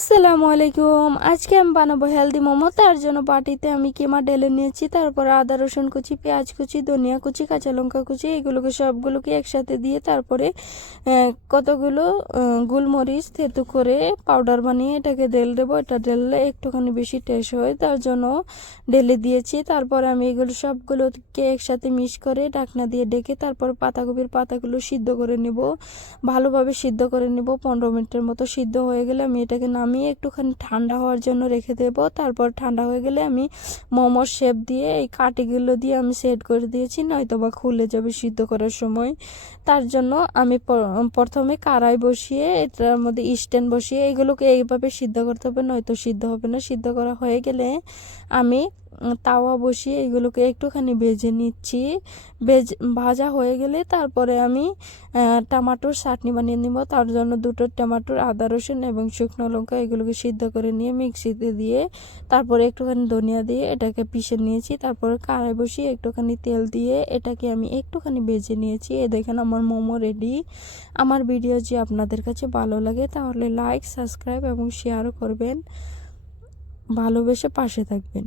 আসসালামু আলাইকুম। আজকে আমি বানাবো হেলদি মোমো। তার জন্য বাটিতে আমি কিমা ঢেলে নিয়েছি, তারপর আদা রসুন কুচি, পেঁয়াজ কুচি, ধনিয়া কুচি, কাঁচা লঙ্কা কুচি, এগুলোকে সবগুলোকে একসাথে দিয়ে তারপরে কতগুলো গোলমরিচ থেতু করে পাউডার বানিয়ে এটাকে ঢেলে দেবো। এটা ঢেললে একটুখানি বেশি টেস্ট হয়, তার জন্য ঢেলে দিয়েছি। তারপর আমি এগুলো সবগুলোকে একসাথে মিক্স করে ঢাকনা দিয়ে ডেকে তারপর পাতাকপির পাতাগুলো সিদ্ধ করে নেব, ভালোভাবে সিদ্ধ করে নেব। 15 মিনিটের মতো সিদ্ধ হয়ে গেলে আমি এটাকে নামিয়ে একটুখানি ঠান্ডা হওয়ার জন্য রেখে দেব। তারপর ঠান্ডা হয়ে গেলে আমি মোমোর শেপ দিয়ে এই কাঠিগুলো দিয়ে আমি সেট করে দিয়েছি, নয়তো বা খুলে যাবে সিদ্ধ করার সময়। তার জন্য আমি প্রথমে কড়াই বসিয়ে এটার মধ্যে স্ট্যান্ড বসিয়ে এগুলোকে এইভাবে সিদ্ধ করতে হবে, নয়তো সিদ্ধ হবে না। সিদ্ধ করা হয়ে গেলে আমি তাওয়া বসিয়ে এগুলোকে একটুখানি ভেজে নিচ্ছি। ভাজা হয়ে গেলে তারপরে আমি টমেটোর চাটনি বানিয়ে নিব। তার জন্য দুটো টমেটোর, আদা রসুন এবং শুকনো লঙ্কা এগুলোকে সিদ্ধ করে নিয়ে মিক্সিতে দিয়ে তারপরে একটুখানি ধনিয়া দিয়ে এটাকে পিষে নিয়েছি। তারপরে কড়াই বসিয়ে একটুখানি তেল দিয়ে এটাকে আমি একটুখানি ভেজে নিয়েছি। দেখেন আমার মোমো রেডি। আমার ভিডিও যদি আপনাদের কাছে ভালো লাগে তাহলে লাইক, সাবস্ক্রাইব এবং শেয়ারও করবেন। ভালোবেসে পাশে থাকবেন।